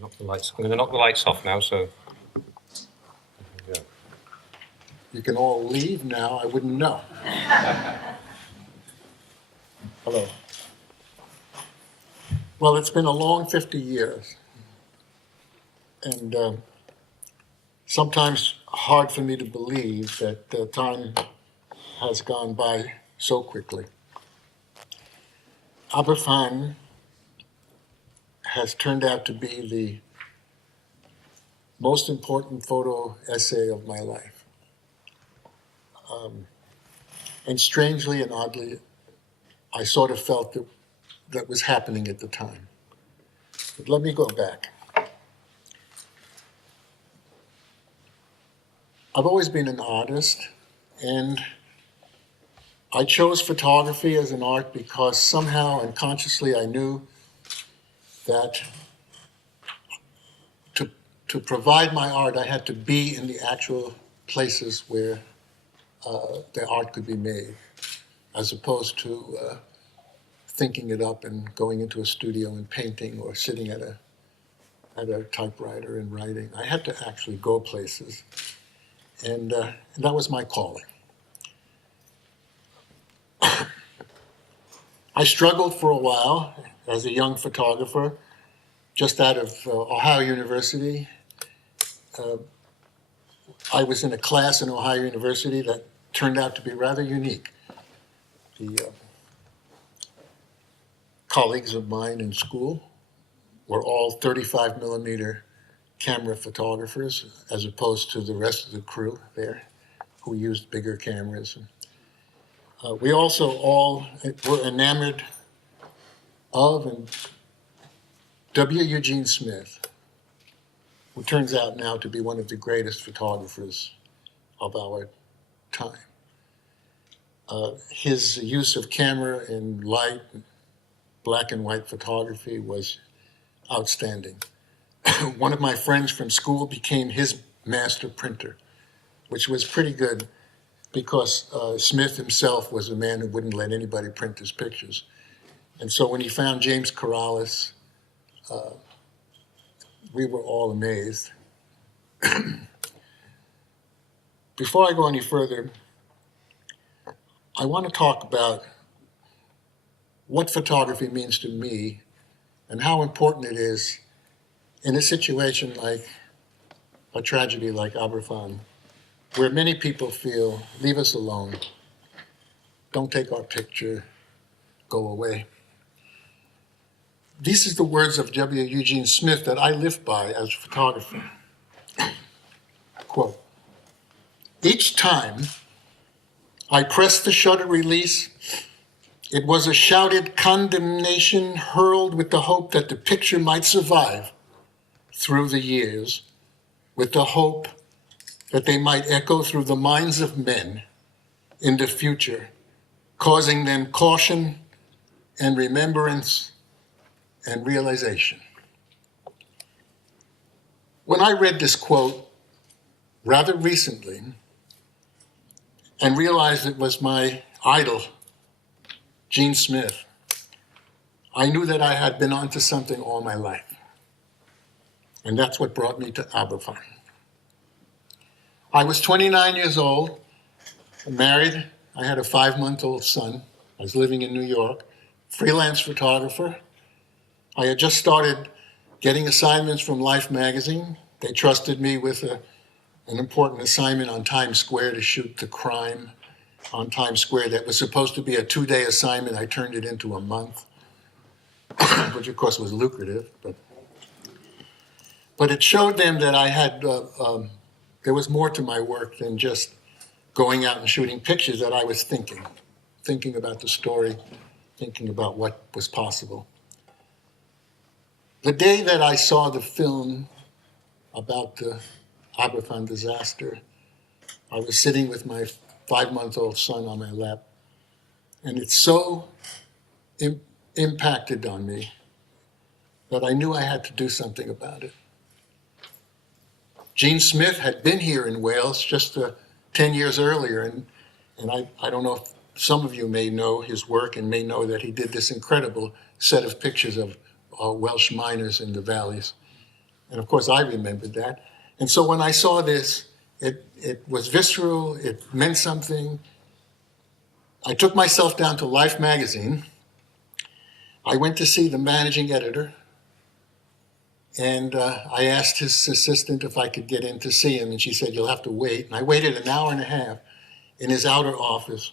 knock the lights. I'm going to knock the lights off now, so. Yeah. You can all leave now, I wouldn't know. Hello. Well, it's been a long 50 years. And sometimes hard for me to believe that time has gone by so quickly. Aberfan has turned out to be the most important photo essay of my life. And strangely and oddly, I sort of felt that was happening at the time. But let me go back. I've always been an artist, and I chose photography as an art because somehow unconsciously I knew that to provide my art, I had to be in the actual places where the art could be made, as opposed to thinking it up and going into a studio and painting or sitting at a typewriter and writing. I had to actually go places, and that was my calling. I struggled for a while as a young photographer, just out of Ohio University. I was in a class in Ohio University that turned out to be rather unique. The colleagues of mine in school were all 35 millimeter camera photographers, as opposed to the rest of the crew there, who used bigger cameras. We also all were enamored of and W. Eugene Smith, who turns out now to be one of the greatest photographers of our time. His use of camera in light, black and white photography was outstanding. One of my friends from school became his master printer, which was pretty good because Smith himself was a man who wouldn't let anybody print his pictures. And so when he found James Corrales, we were all amazed. Before I go any further, I want to talk about what photography means to me and how important it is in a situation like a tragedy like Aberfan, where many people feel, leave us alone, don't take our picture, go away. These are the words of W. Eugene Smith that I live by as a photographer. Quote, "Each time I pressed the shutter release, it was a shouted condemnation hurled with the hope that the picture might survive through the years, with the hope that they might echo through the minds of men in the future, causing them caution and remembrance and realization." When I read this quote rather recently and realized it was my idol, Gene Smith, I knew that I had been onto something all my life. And that's what brought me to Aberfan. I was 29 years old, married. I had a 5-month-old son. I was living in New York, freelance photographer. I had just started getting assignments from Life magazine. They trusted me with an important assignment on Times Square to shoot the crime on Times Square that was supposed to be a 2-day assignment. I turned it into a month, which of course was lucrative. But it showed them that I had, there was more to my work than just going out and shooting pictures, that I was thinking about the story, thinking about what was possible. The day that I saw the film about the Aberfan disaster, I was sitting with my 5-month-old son on my lap, and it so impacted on me that I knew I had to do something about it. Gene Smith had been here in Wales just 10 years earlier, and I don't know if some of you may know his work and may know that he did this incredible set of pictures of Welsh miners in the valleys. And of course, I remembered that. And so when I saw this, it was visceral, it meant something. I took myself down to Life magazine. I went to see the managing editor, and I asked his assistant if I could get in to see him, and she said, "You'll have to wait." And I waited an hour and a half in his outer office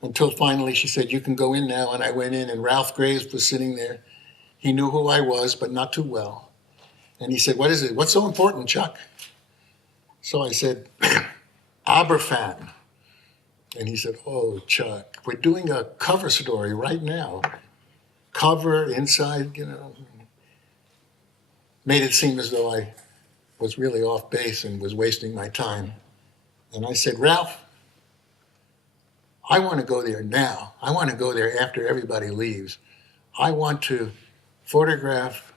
until finally she said, "You can go in now." And I went in, and Ralph Graves was sitting there. He knew who I was, but not too well. And he said, "What is it? What's so important, Chuck?" So I said, "Aberfan." And he said, "Oh, Chuck, we're doing a cover story right now. Cover, inside, Made it seem as though I was really off base and was wasting my time. And I said, "Ralph, I want to go there now. I want to go there after everybody leaves. I want to photograph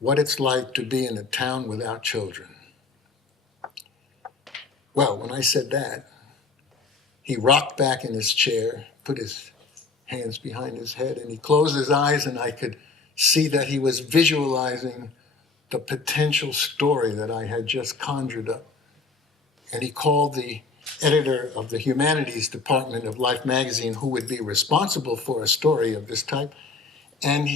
what it's like to be in a town without children." Well, when I said that, he rocked back in his chair, put his hands behind his head, and he closed his eyes, and I could see that he was visualizing the potential story that I had just conjured up. And he called the editor of the humanities department of Life magazine, who would be responsible for a story of this type. And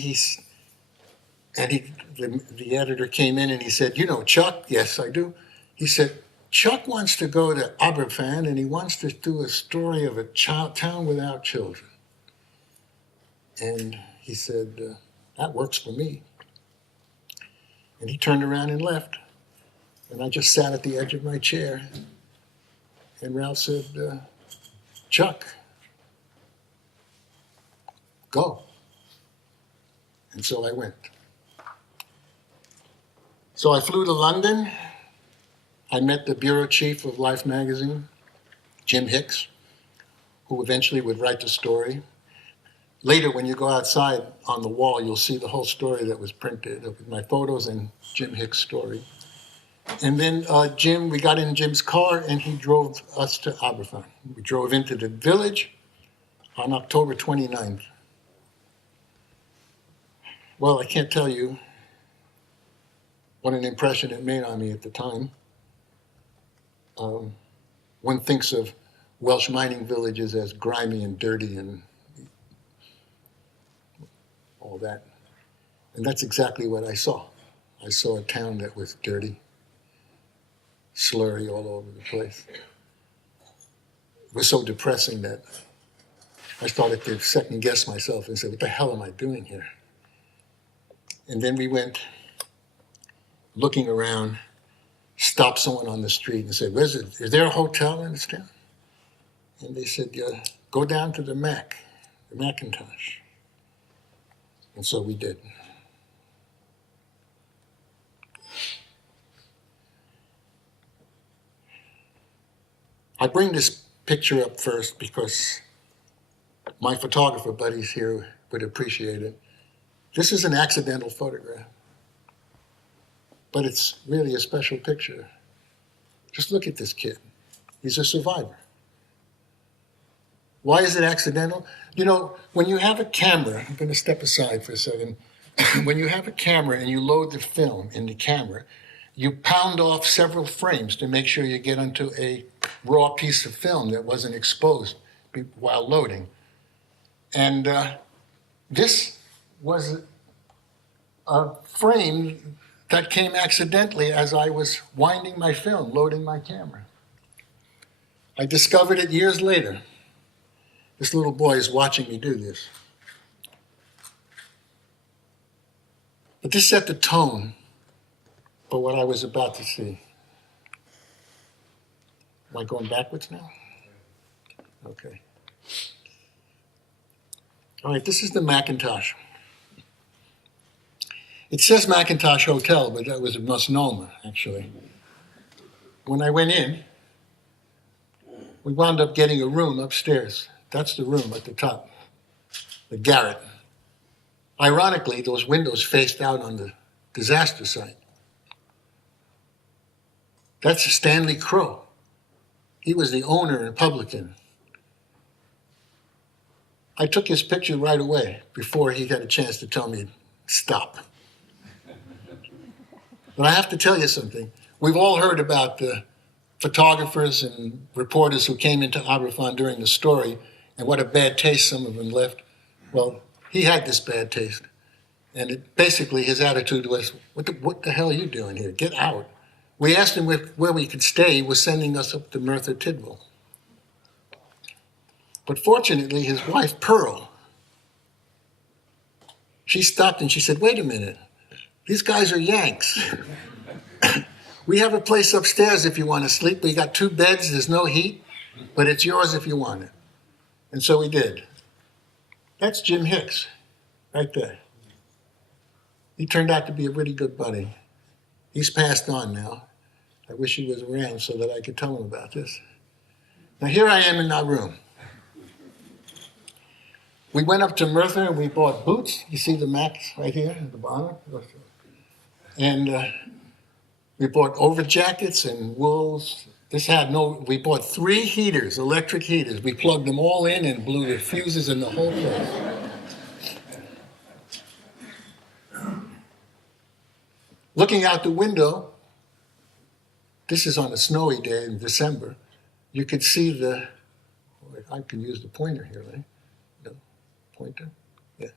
the editor came in and he said, "You know Chuck?" "Yes, I do." He said, "Chuck wants to go to Aberfan and he wants to do a story of a town without children." And he said, "That works for me." And he turned around and left. And I just sat at the edge of my chair. And Ralph said, "Chuck, go." And so I went. So I flew to London. I met the bureau chief of Life magazine, Jim Hicks, who eventually would write the story. Later, when you go outside on the wall, you'll see the whole story that was printed with my photos and Jim Hicks' story. And then we got in Jim's car and he drove us to Aberfan. We drove into the village on October 29th. Well, I can't tell you what an impression it made on me at the time. One thinks of Welsh mining villages as grimy and dirty and all that. And that's exactly what I saw. I saw a town that was dirty, slurry all over the place. It was so depressing that I started to second guess myself and say, "What the hell am I doing here?" And then we went looking around, stopped someone on the street and said, "Is there a hotel in this town?" And they said, "Yeah, go down to the Macintosh." And so we did. I bring this picture up first because my photographer buddies here would appreciate it. This is an accidental photograph, but it's really a special picture. Just look at this kid. He's a survivor. Why is it accidental? When you have a camera, I'm going to step aside for a second. When you have a camera and you load the film in the camera, you pound off several frames to make sure you get onto a raw piece of film that wasn't exposed while loading. And this was a frame that came accidentally as I was winding my film, loading my camera. I discovered it years later. This little boy is watching me do this. But this set the tone for what I was about to see. Am I going backwards now? Okay. All right, this is the Macintosh. It says Macintosh Hotel, but that was a misnomer, actually. When I went in, we wound up getting a room upstairs. That's the room at the top, the garret. Ironically, those windows faced out on the disaster site. That's Stanley Crowe. He was the owner and publican. I took his picture right away before he had a chance to tell me, "Stop." But I have to tell you something. We've all heard about the photographers and reporters who came into Aberfan during the story and what a bad taste some of them left. Well, he had this bad taste. And basically his attitude was, what the hell are you doing here? Get out. We asked him where we could stay. He was sending us up to Merthyr Tydfil. But fortunately, his wife, Pearl, she stopped and she said, wait a minute. These guys are Yanks. We have a place upstairs if you want to sleep. We got 2 beds. There's no heat, but it's yours if you want it. And so we did. That's Jim Hicks right there. He turned out to be a really good buddy. He's passed on now. I wish he was around so that I could tell him about this. Now here I am in that room. We went up to Merthyr and we bought boots. You see the Macs right here at the bottom? And we bought over jackets and wools. We bought 3 heaters, electric heaters. We plugged them all in and blew the fuses in the whole place. Looking out the window, this is on a snowy day in December, you could see I can use the pointer here, right? No, pointer? Yeah,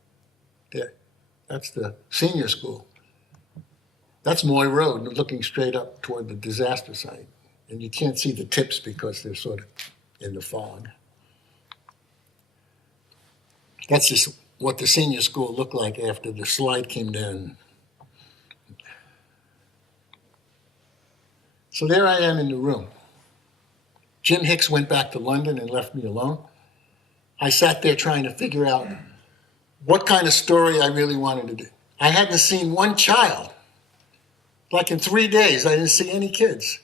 there. That's the senior school. That's Moy Road, looking straight up toward the disaster site. And you can't see the tips because they're sort of in the fog. That's just what the senior school looked like after the slide came down. So there I am in the room. Jim Hicks went back to London and left me alone. I sat there trying to figure out what kind of story I really wanted to do. I hadn't seen one child. Like in 3 days, I didn't see any kids.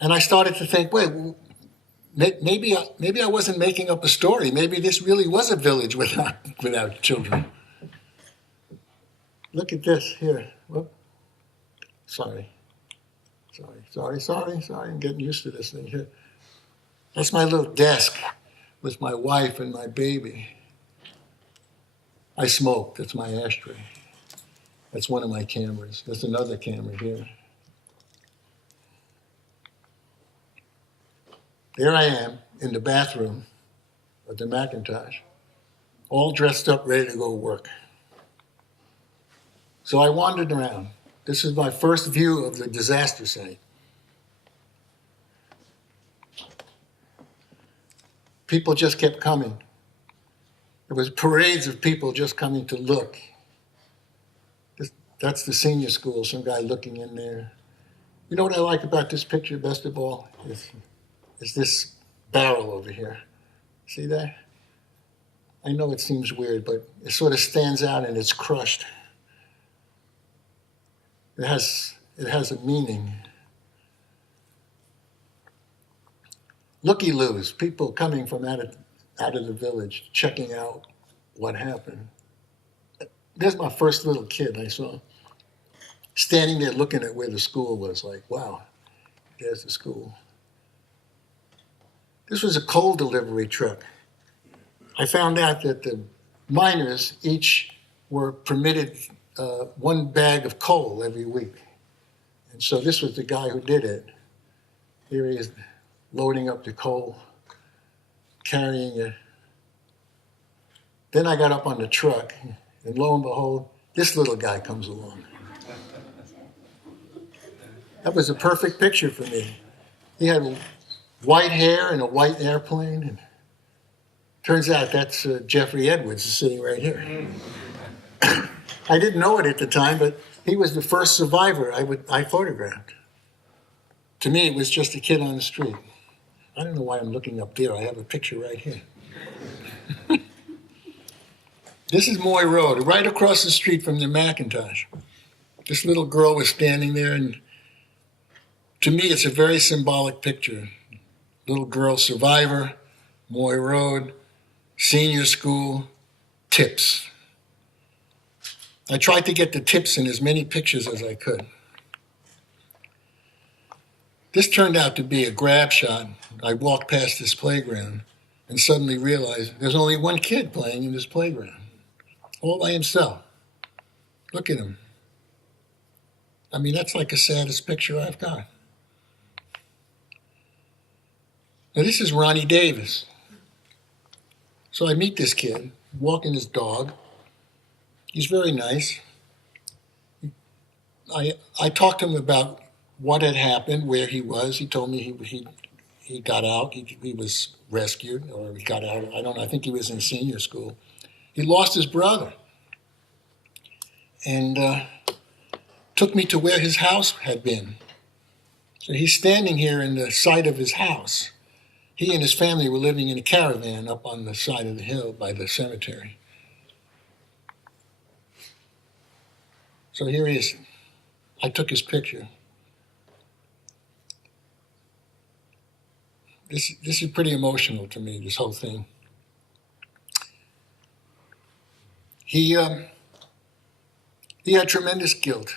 And I started to think, wait, maybe I wasn't making up a story. Maybe this really was a village without children. Look at this here. Whoop. Sorry. I'm getting used to this thing here. That's my little desk with my wife and my baby. I smoke. That's my ashtray. That's one of my cameras. There's another camera here. There I am in the bathroom of the Macintosh, all dressed up, ready to go to work. So I wandered around. This is my first view of the disaster site. People just kept coming. There was parades of people just coming to look. That's the senior school, some guy looking in there. You know what I like about this picture best of all? Is this barrel over here. See that? I know it seems weird, but it sort of stands out and it's crushed. It has a meaning. Looky-loos, people coming from out of the village, checking out what happened. There's my first little kid I saw, standing there looking at where the school was, like, wow, there's the school. This was a coal delivery truck. I found out that the miners each were permitted 1 bag of coal every week. And so this was the guy who did it. Here he is loading up the coal, carrying it. Then I got up on the truck, and lo and behold, this little guy comes along. That was a perfect picture for me. He had white hair and a white airplane, and turns out that's Jeffrey Edwards sitting right here. I didn't know it at the time, but he was the first survivor I photographed. To me, it was just a kid on the street. I don't know why I'm looking up there. I have a picture right here. This is Moy Road, right across the street from the Macintosh. This little girl was standing there, and to me, it's a very symbolic picture. Little girl survivor, Moy Road, senior school, tips. I tried to get the tips in as many pictures as I could. This turned out to be a grab shot. I walked past this playground and suddenly realized there's only 1 kid playing in this playground, all by himself. Look at him. I mean, that's like the saddest picture I've got. Now, this is Ronnie Davis. So I meet this kid, walking his dog. He's very nice. I talked to him about what had happened, where he was. He told me he got out. He was rescued, or he got out. I don't know. I think he was in senior school. He lost his brother, and took me to where his house had been. So he's standing here in the side of his house. He and his family were living in a caravan up on the side of the hill by the cemetery. So here he is. I took his picture. This is pretty emotional to me, this whole thing. He had tremendous guilt.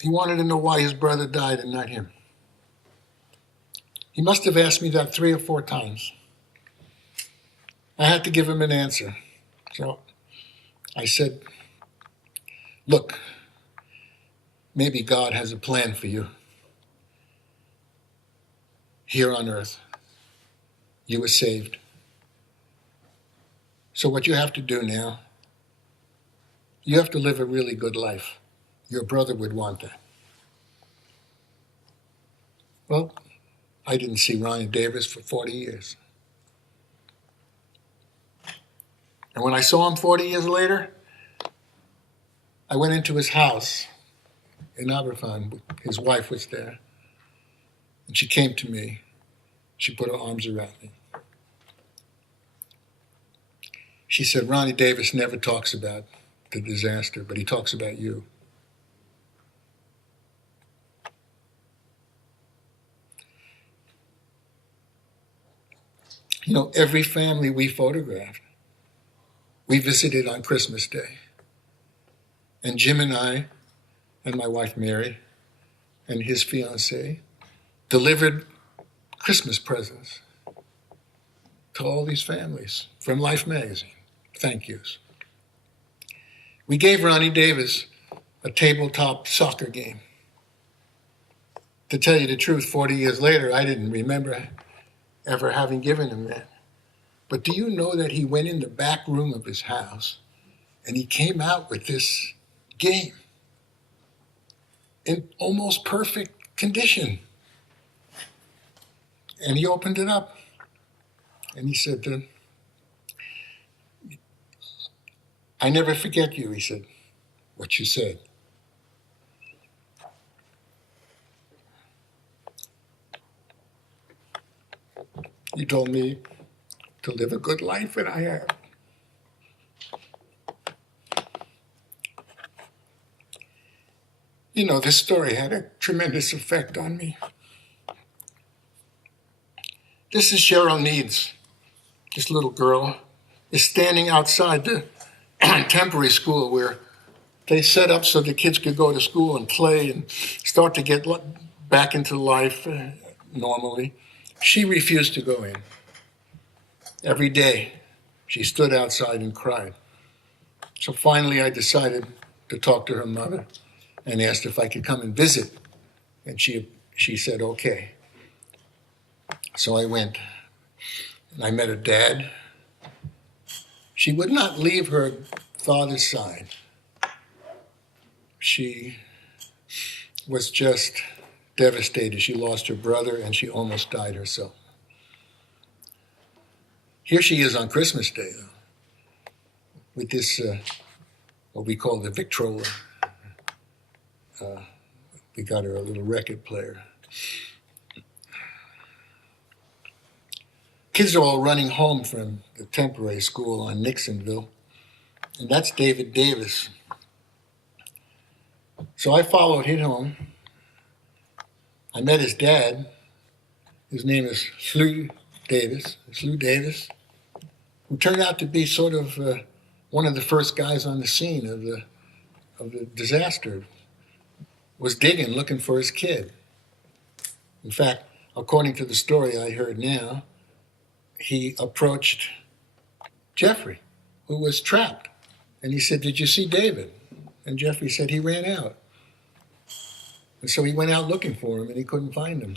He wanted to know why his brother died and not him. He must have asked me that 3 or 4 times. I had to give him an answer. So I said, look, maybe God has a plan for you here on earth. You were saved. So what you have to do now, you have to live a really good life. Your brother would want that. Well, I didn't see Ronnie Davis for 40 years. And when I saw him 40 years later, I went into his house in Aberfan. His wife was there. And she came to me. She put her arms around me. She said, Ronnie Davis never talks about the disaster, but he talks about you. You know, every family we photographed, we visited on Christmas Day. And Jim and I, and my wife Mary, and his fiancée, delivered Christmas presents to all these families from Life magazine. Thank yous. We gave Ronnie Davis a tabletop soccer game. To tell you the truth, 40 years later, I didn't remember ever having given him that. But do you know that he went in the back room of his house and he came out with this game in almost perfect condition? And he opened it up and he said, I never forget you, he said, what you said. You told me to live a good life, and I have. You know, this story had a tremendous effect on me. This is Cheryl Needs. This little girl is standing outside the temporary school where they set up so the kids could go to school and play and start to get back into life normally. She refused to go in. Every day, she stood outside and cried. So finally, I decided to talk to her mother and asked if I could come and visit. And she said, okay. So I went, and I met her dad. She would not leave her father's side. She was just devastated. She lost her brother, and she almost died herself. Here she is on Christmas Day, though, with this, what we call the Victrola. We got her a little record player. Kids are all running home from the temporary school on Nixonville, and that's David Davis. So I followed him home. I met his dad. His name is Slew Davis, who turned out to be sort of one of the first guys on the scene of the disaster. Was digging, looking for his kid. In fact, according to the story I heard now, he approached Jeffrey, who was trapped. And he said, did you see David? And Jeffrey said he ran out. And so he went out looking for him, and he couldn't find him.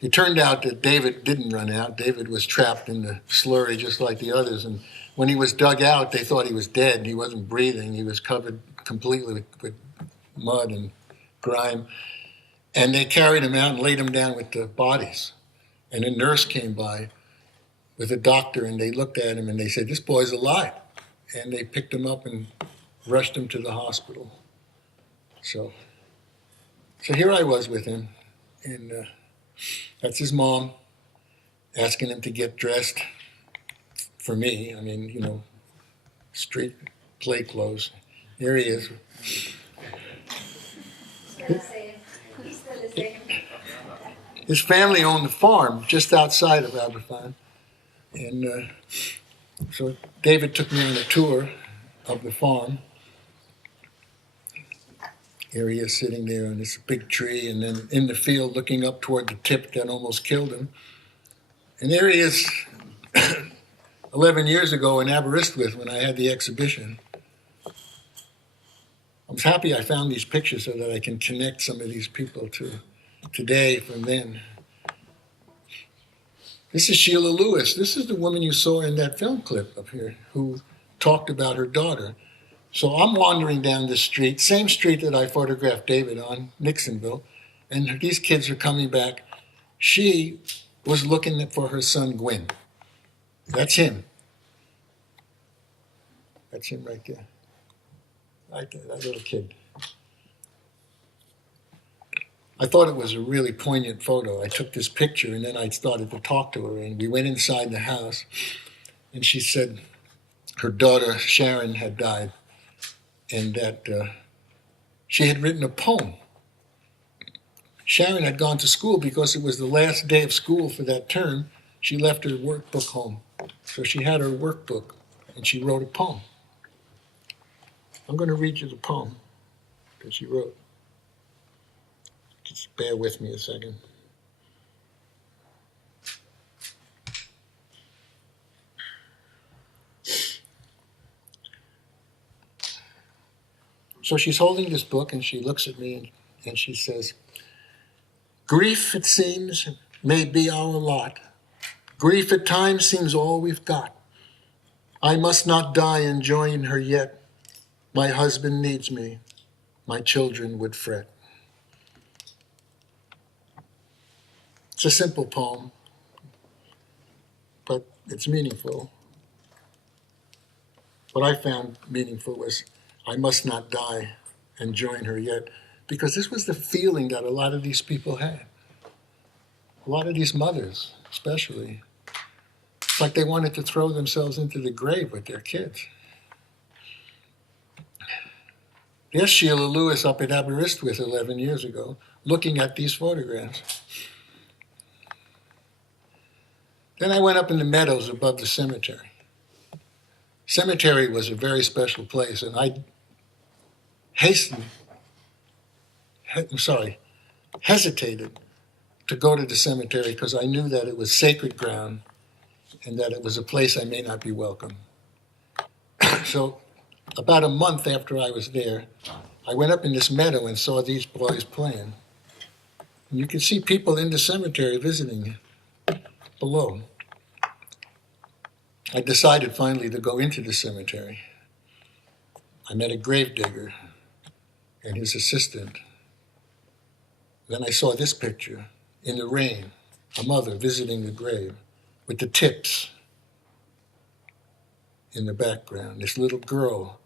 It turned out that David didn't run out. David was trapped in the slurry just like the others. And when he was dug out, they thought he was dead. He wasn't breathing. He was covered completely with mud and grime. And they carried him out and laid him down with the bodies. And a nurse came by with a doctor, and they looked at him and they said, "This boy's alive." And they picked him up and rushed him to the hospital. So here I was with him, and that's his mom asking him to get dressed for me. I mean, street play clothes. Here he is. His family owned a farm just outside of Aberfan. And so David took me on a tour of the farm. Here he is sitting there on this big tree, and then in the field looking up toward the tip that almost killed him. And there he is 11 years ago in Aberystwyth when I had the exhibition. I was happy I found these pictures so that I can connect some of these people to today from then. This is Sheila Lewis. This is the woman you saw in that film clip up here who talked about her daughter. So I'm wandering down this street, same street that I photographed David on, Nixonville, and these kids are coming back. She was looking for her son, Gwyn. That's him. That's him right there. Right there, that little kid. I thought it was a really poignant photo. I took this picture, and then I started to talk to her, and we went inside the house, and she said her daughter, Sharon, had died, and that she had written a poem. Sharon had gone to school because it was the last day of school for that term. She left her workbook home. So she had her workbook, and she wrote a poem. I'm going to read you the poem that she wrote. Just bear with me a second. So she's holding this book, and she looks at me, and she says, "Grief, it seems, may be our lot. Grief at times seems all we've got. I must not die and join her yet. My husband needs me. My children would fret." It's a simple poem, but it's meaningful. What I found meaningful was, I must not die and join her yet, because this was the feeling that a lot of these people had. A lot of these mothers, especially. It's like they wanted to throw themselves into the grave with their kids. There's Sheila Lewis up at Aberystwyth 11 years ago, looking at these photographs. Then I went up in the meadows above the cemetery. Cemetery was a very special place, and I hesitated to go to the cemetery because I knew that it was sacred ground and that it was a place I may not be welcome. So about a month after I was there, I went up in this meadow and saw these boys playing. And you can see people in the cemetery visiting below. I decided finally to go into the cemetery. I met a gravedigger and his assistant. Then I saw this picture in the rain, a mother visiting the grave with the tips in the background, this little girl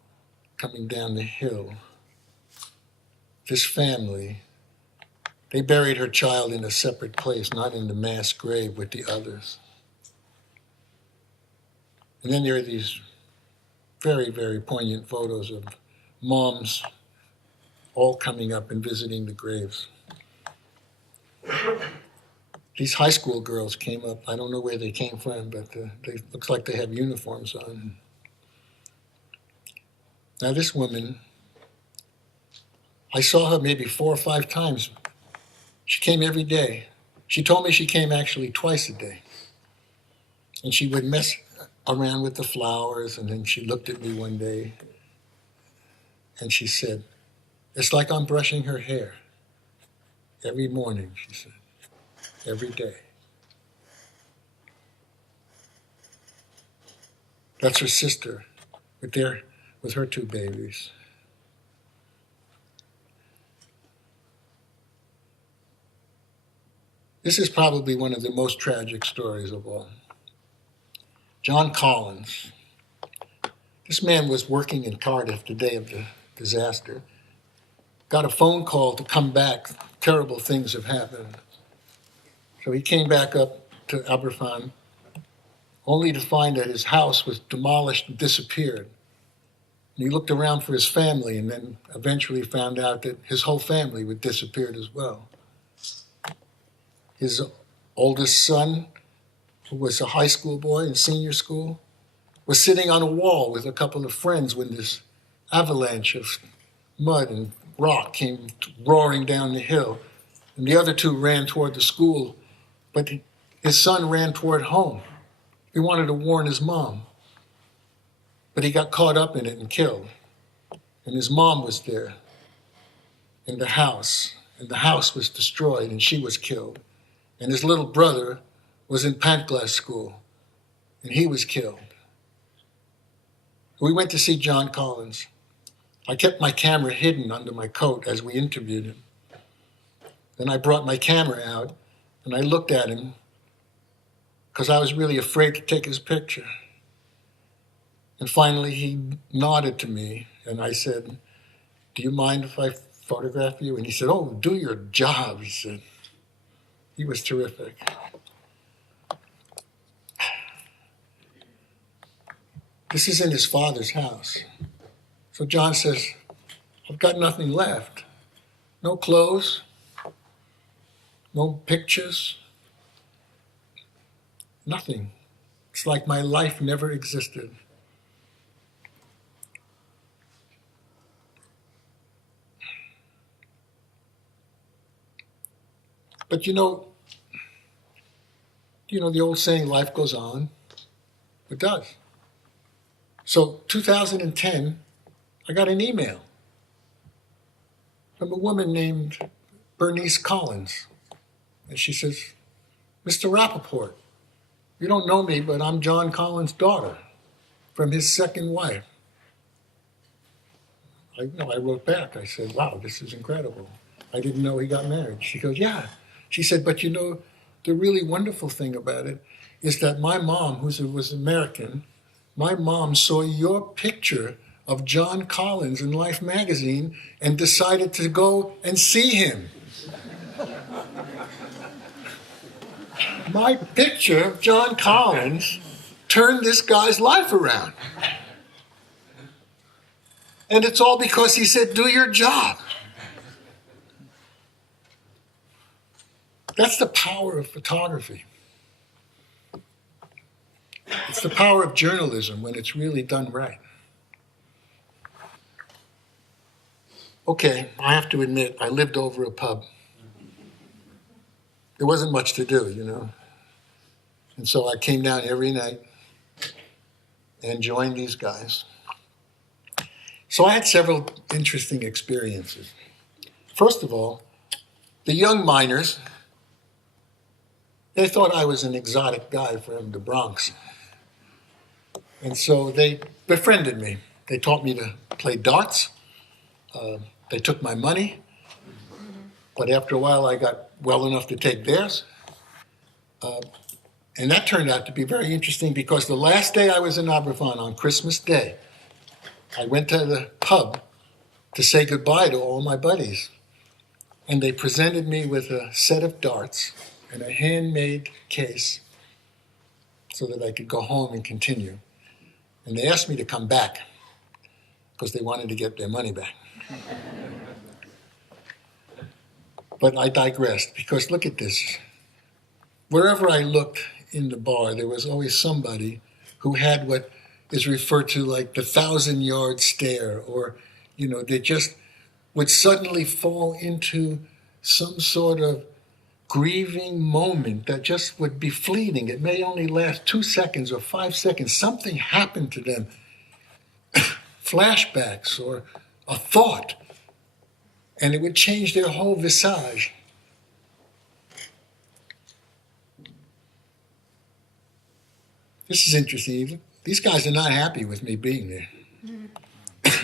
coming down the hill. This family, they buried her child in a separate place, not in the mass grave with the others. And then there are these very, very poignant photos of moms all coming up and visiting the graves. These high school girls came up. I don't know where they came from, but they looks like they have uniforms on. Now this woman, I saw her maybe 4 or 5 times. She came every day. She told me she came actually twice a day. And she would mess around with the flowers, and then she looked at me one day and she said, It's like I'm brushing her hair every morning, she said, every day. That's her sister with her two babies. This is probably one of the most tragic stories of all. John Collins. This man was working in Cardiff the day of the disaster. Got a phone call to come back. Terrible things have happened. So he came back up to Aberfan, only to find that his house was demolished and disappeared. And he looked around for his family and then eventually found out that his whole family had disappeared as well. His oldest son, who was a high school boy in senior school, was sitting on a wall with a couple of friends when this avalanche of mud and rock came roaring down the hill. And the other two ran toward the school, but his son ran toward home. He wanted to warn his mom, but he got caught up in it and killed. And his mom was there in the house, and the house was destroyed, and she was killed. And his little brother was in Pantglass school, and he was killed. We went to see John Collins. I kept my camera hidden under my coat as we interviewed him. Then I brought my camera out, and I looked at him because I was really afraid to take his picture. And finally, he nodded to me, and I said, "Do you mind if I photograph you?" And he said, "Oh, do your job," he said. He was terrific. This is in his father's house. So John says, "I've got nothing left. No clothes, no pictures, nothing. It's like my life never existed." But you know the old saying, life goes on? It does. So 2010, I got an email from a woman named Bernice Collins. And she says, "Mr. Rapoport, you don't know me, but I'm John Collins' daughter from his second wife." I wrote back. I said, "Wow, this is incredible. I didn't know he got married." She goes, "Yeah." She said, "But the really wonderful thing about it is that my mom, who was American, my mom saw your picture of John Collins in Life magazine and decided to go and see him." My picture of John Collins turned this guy's life around. And it's all because he said, "Do your job." That's the power of photography. It's the power of journalism when it's really done right. Okay, I have to admit, I lived over a pub. There wasn't much to do. And so I came down every night and joined these guys. So I had several interesting experiences. First of all, the young miners, they thought I was an exotic guy from the Bronx. And so they befriended me. They taught me to play darts. They took my money. But after a while, I got well enough to take theirs. And that turned out to be very interesting because the last day I was in Aberfan, on Christmas Day, I went to the pub to say goodbye to all my buddies. And they presented me with a set of darts and a handmade case so that I could go home and continue. And they asked me to come back because they wanted to get their money back. But I digressed because look at this. Wherever I looked in the bar, there was always somebody who had what is referred to like the 1,000-yard stare, or, they just would suddenly fall into some sort of grieving moment that just would be fleeting. It may only last 2 seconds or 5 seconds. Something happened to them, flashbacks or a thought, and it would change their whole visage. This is interesting. These guys are not happy with me being there.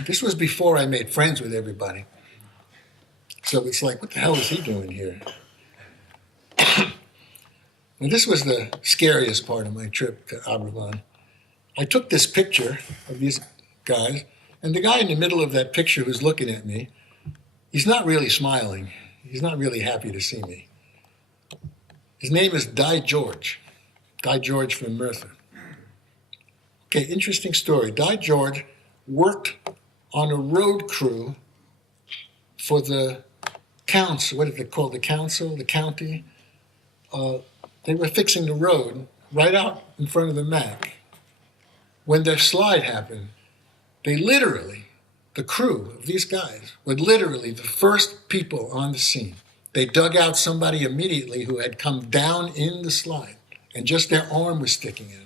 This was before I made friends with everybody. So it's like, what the hell is he doing here? And this was the scariest part of my trip to Aberfan. I took this picture of these guys, and the guy in the middle of that picture who's looking at me, he's not really smiling. He's not really happy to see me. His name is Di George from Merthyr. Okay, interesting story. Di George worked on a road crew for the council. What did they call the council, the county? They were fixing the road right out in front of the Mac. When the slide happened, they literally, the crew of these guys, were literally the first people on the scene. They dug out somebody immediately who had come down in the slide, and just their arm was sticking out.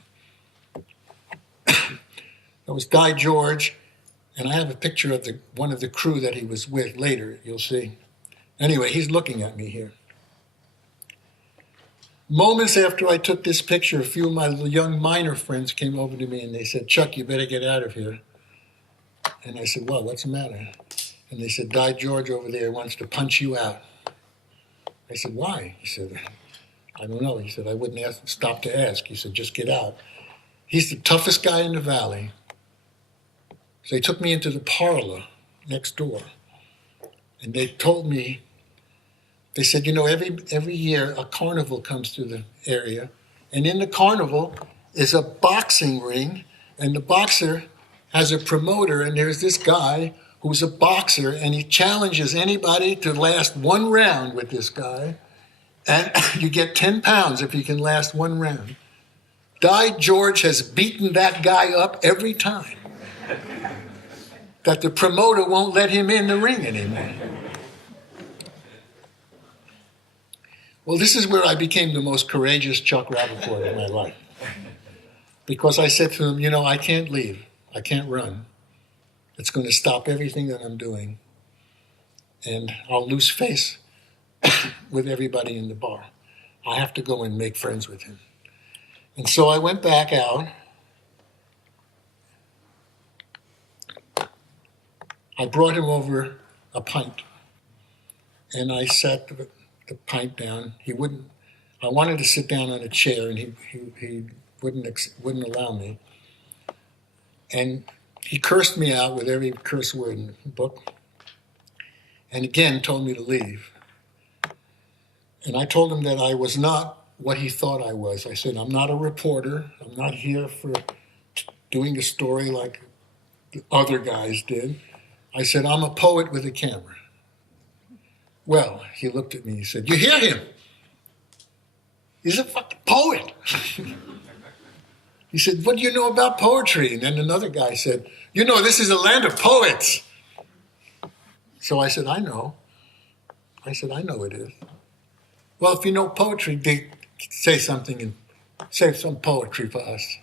That was Di George, and I have a picture of one of the crew that he was with later, you'll see. Anyway, he's looking at me here. Moments after I took this picture, a few of my young miner friends came over to me and they said, "Chuck, you better get out of here." And I said, "Well, what's the matter?" And they said, "Di George over there wants to punch you out." I said, "Why?" He said, "I don't know." He said, "I wouldn't stop to ask." He said, "Just get out." He's the toughest guy in the valley. So they took me into the parlor next door. And they told me, they said, every year a carnival comes through the area. And in the carnival is a boxing ring. And the boxer has a promoter. And there's this guy who's a boxer. And he challenges anybody to last one round with this guy. And you get 10 pounds if you can last one round. Di George has beaten that guy up every time. That the promoter won't let him in the ring anymore. Well, this is where I became the most courageous Chuck Rapoport of my life. Because I said to him, I can't leave. I can't run. It's going to stop everything that I'm doing. And I'll lose face with everybody in the bar. I have to go and make friends with him. And so I went back out. I brought him over a pint. And I sat the pint down. He wouldn't. I wanted to sit down on a chair, and he wouldn't allow me. And he cursed me out with every curse word in the book. And again told me to leave. And I told him that I was not what he thought I was. I said, "I'm not a reporter. I'm not here for doing a story like the other guys did." I said, "I'm a poet with a camera." Well, he looked at me and he said, "You hear him? He's a fucking poet." He said, "What do you know about poetry?" And then another guy said, "This is a land of poets." So I said, "I know." I said, "I know it is." "Well, if you know poetry, say something and say some poetry for us."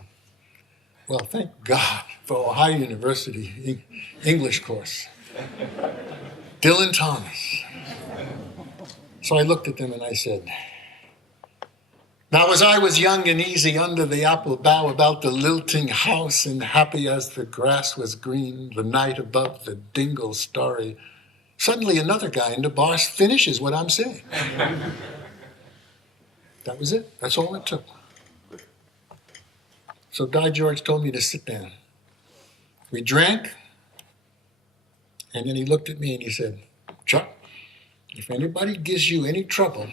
Well, thank God for Ohio University English course. Dylan Thomas. So I looked at them and I said, "Now as I was young and easy under the apple bough about the lilting house and happy as the grass was green, the night above the dingle starry, suddenly another guy in the bar finishes what I'm saying." That was it. That's all it took. So Di George told me to sit down. We drank, and then he looked at me and he said, "Chuck, if anybody gives you any trouble,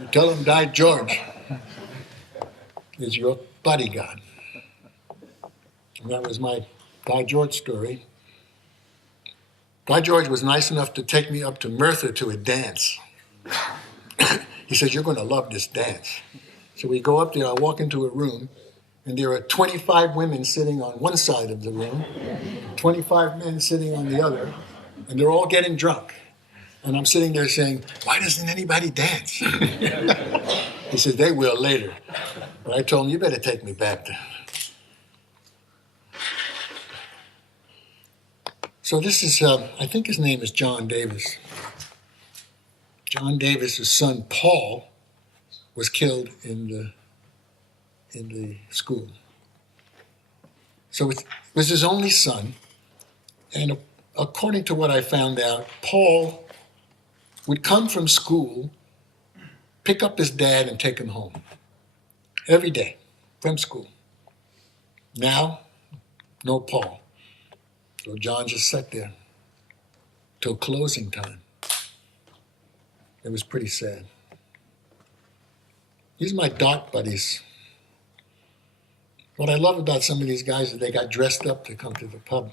you tell them Di George is your bodyguard." And that was my Di George story. Di George was nice enough to take me up to Merthyr to a dance. He says, "You're going to love this dance." So we go up there, I walk into a room, and there are 25 women sitting on one side of the room, 25 men sitting on the other, and they're all getting drunk. And I'm sitting there saying, "Why doesn't anybody dance?" He said, "They will later." But I told him, "You better take me back to." So this is, I think his name is John Davis. John Davis's son Paul was killed in the school. So it was his only son, and according to what I found out, Paul would come from school, pick up his dad, and take him home every day from school. Now, no Paul. So John just sat there till closing time. It was pretty sad. These are my dark buddies. What I love about some of these guys is they got dressed up to come to the pub.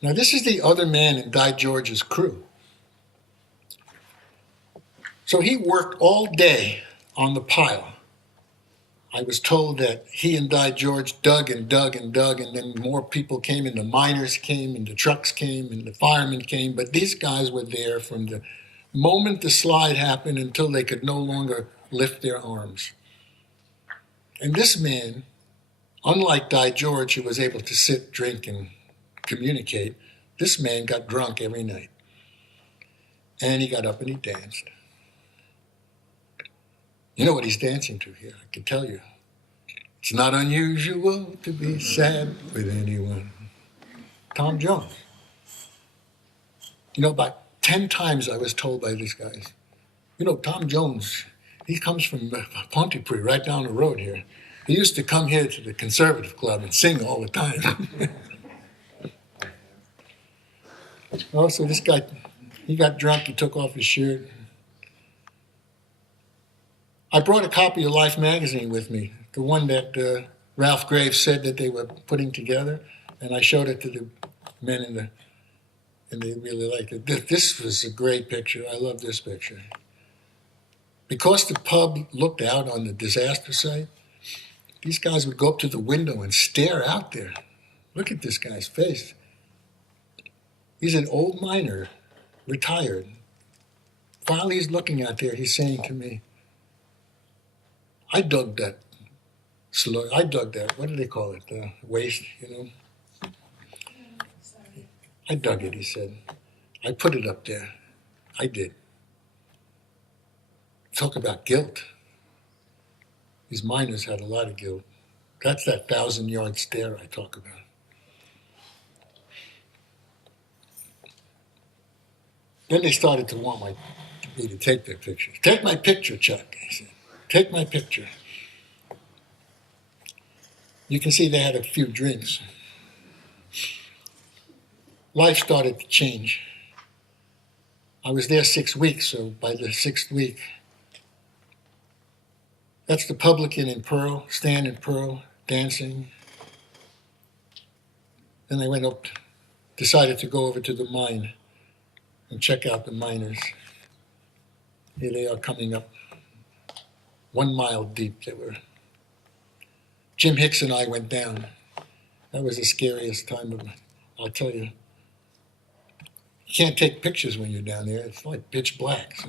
Now, this is the other man in Di George's crew. So he worked all day on the pile. I was told that he and Di George dug and dug and dug, and then more people came, and the miners came, and the trucks came, and the firemen came. But these guys were there from the moment the slide happened until they could no longer lift their arms. And this man, unlike Di George, who was able to sit, drink, and communicate, this man got drunk every night. And he got up and he danced. You know what he's dancing to here, I can tell you. It's not unusual to be sad with anyone. Tom Jones. You know, about 10 times I was told by these guys, you know, Tom Jones, he comes from Pontypridd, right down the road here. He used to come here to the Conservative Club and sing all the time. Oh, so this guy, he got drunk, he took off his shirt. I brought a copy of Life magazine with me, the one that Ralph Graves said that they were putting together, and I showed it to the men and they really liked it. This was a great picture. I love this picture. Because the pub looked out on the disaster site, these guys would go up to the window and stare out there. Look at this guy's face. He's an old miner, retired. While he's looking out there, he's saying to me, I dug that, what do they call it, waste, you know? I dug it, he said. I put it up there. I did. Talk about guilt. These miners had a lot of guilt. That's that 1,000-yard stare I talk about. Then they started to want me to take their pictures. Take my picture, Chuck, I said. Take my picture. You can see they had a few drinks. Life started to change. I was there 6 weeks, so by the 6th week, that's the publican in Pearl, Stan in Pearl, dancing. Then I went up, decided to go over to the mine and check out the miners. Here they are coming up, 1 mile deep they were. Jim Hicks and I went down. That was the scariest time of it. I'll tell you. You can't take pictures when you're down there. It's like pitch black. So.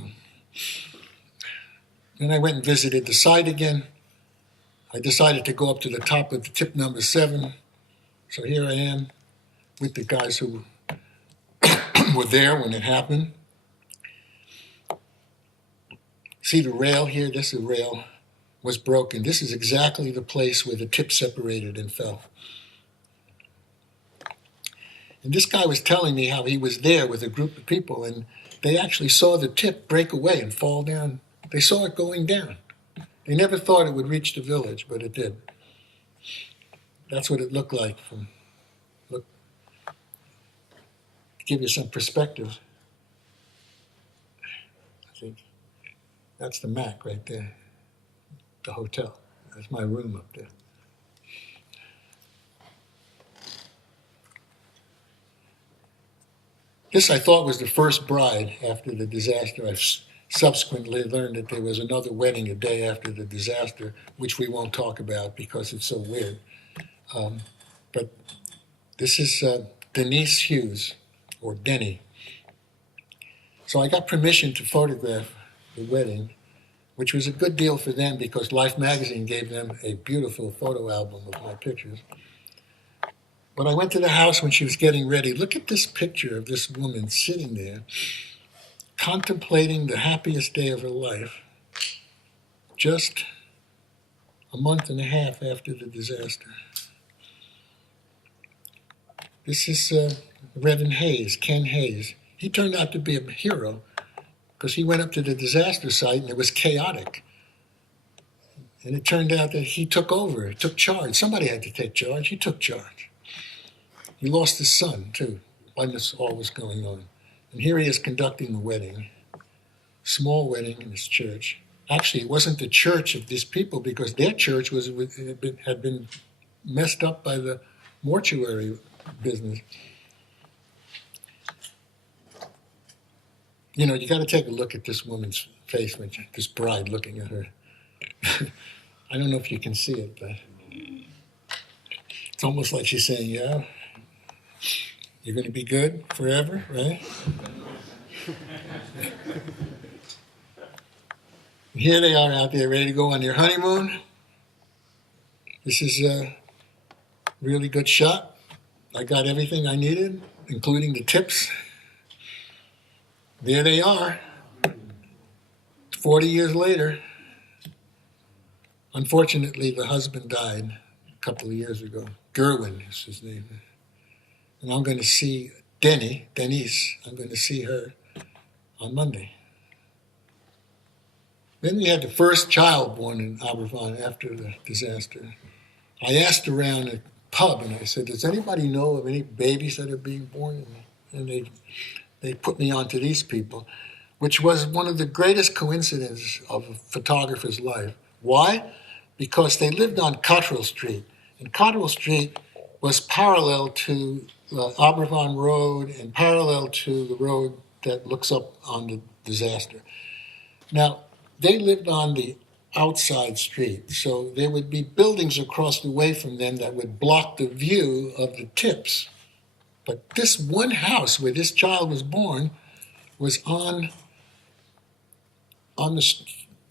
Then I went and visited the site again. I decided to go up to the top of the tip number 7. So here I am with the guys who were there when it happened. See the rail here? This rail was broken. This is exactly the place where the tip separated and fell. And this guy was telling me how he was there with a group of people, and they actually saw the tip break away and fall down. They saw it going down. They never thought it would reach the village, but it did. That's what it looked like. Look, to give you some perspective, I think that's the Mac right there, the hotel. That's my room up there. This, I thought, was the first bride after the disaster. I've subsequently learned that there was another wedding a day after the disaster, which we won't talk about because it's so weird. But this is Denise Hughes, or Denny. So I got permission to photograph the wedding, which was a good deal for them because Life magazine gave them a beautiful photo album of my pictures. When I went to the house when she was getting ready, look at this picture of this woman sitting there, contemplating the happiest day of her life, just a month and a half after the disaster. This is Reverend Hayes, Ken Hayes. He turned out to be a hero because he went up to the disaster site and it was chaotic. And it turned out that he took over, took charge. Somebody had to take charge. He took charge. He lost his son, too, when this all was going on. And here he is conducting a wedding, small wedding in his church. Actually, it wasn't the church of these people because their church had been messed up by the mortuary business. You know, you got to take a look at this woman's face, this bride looking at her. I don't know if you can see it, but it's almost like she's saying, yeah, you're going to be good forever, right? Here they are out there ready to go on their honeymoon. This is a really good shot. I got everything I needed, including the tips. There they are, 40 years later. Unfortunately, the husband died a couple of years ago. Gerwin is his name. And I'm going to see Denise, I'm going to see her on Monday. Then we had the first child born in Aberfan after the disaster. I asked around a pub and I said, does anybody know of any babies that are being born? And they put me onto these people, which was one of the greatest coincidences of a photographer's life. Why? Because they lived on Cottrell Street. And Cottrell Street was parallel to the Aberfan Road and parallel to the road that looks up on the disaster. Now, they lived on the outside street, so there would be buildings across the way from them that would block the view of the tips. But this one house where this child was born was on the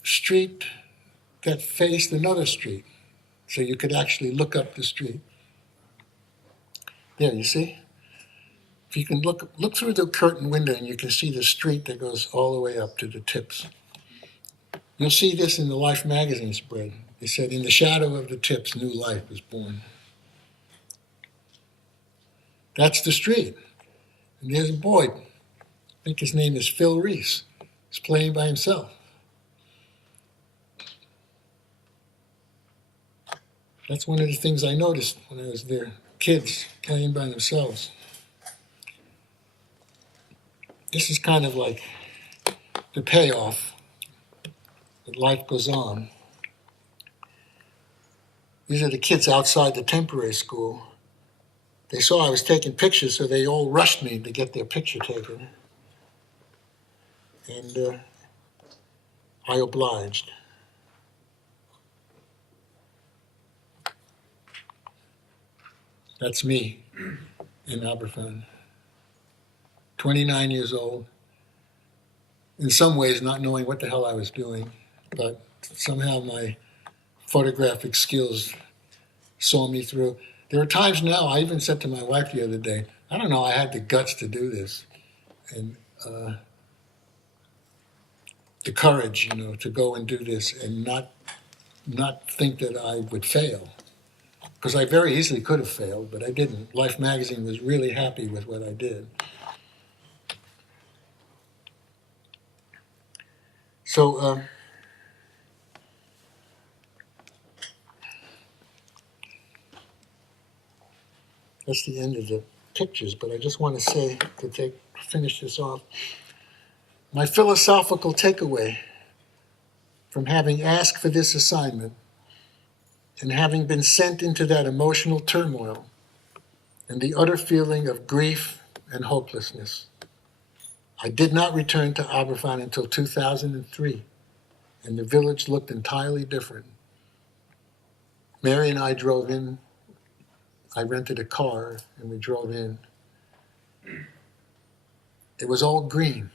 street that faced another street. So you could actually look up the street. There, you see? If you can look through the curtain window and you can see the street that goes all the way up to the tips. You'll see this in the Life magazine spread. It said, in the shadow of the tips, new life was born. That's the street. And there's a boy, I think his name is Phil Reese. He's playing by himself. That's one of the things I noticed when I was there. Kids playing by themselves. This is kind of like the payoff that life goes on. These are the kids outside the temporary school. They saw I was taking pictures, so they all rushed me to get their picture taken. And I obliged. That's me in Aberfan. 29 years old. In some ways, not knowing what the hell I was doing, but somehow my photographic skills saw me through. There are times now, I even said to my wife the other day, I don't know, I had the guts to do this. And the courage, to go and do this and not think that I would fail. Because I very easily could have failed, but I didn't. Life magazine was really happy with what I did. So, that's the end of the pictures, but I just want to say, to finish this off, my philosophical takeaway from having asked for this assignment and having been sent into that emotional turmoil and the utter feeling of grief and hopelessness. I did not return to Aberfan until 2003, and the village looked entirely different. Mary and I drove in. I rented a car, and we drove in. It was all green,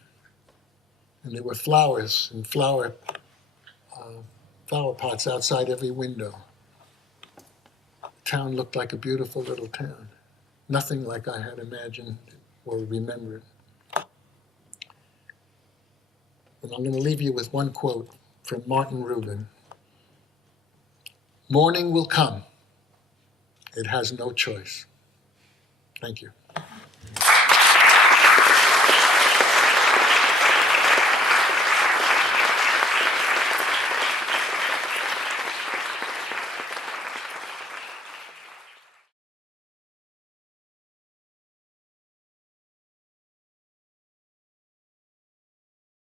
and there were flowers and flower pots outside every window. The town looked like a beautiful little town. nothing like I had imagined or remembered. And I'm going to leave you with one quote from Martin Rubin. Morning will come. It has no choice. Thank you.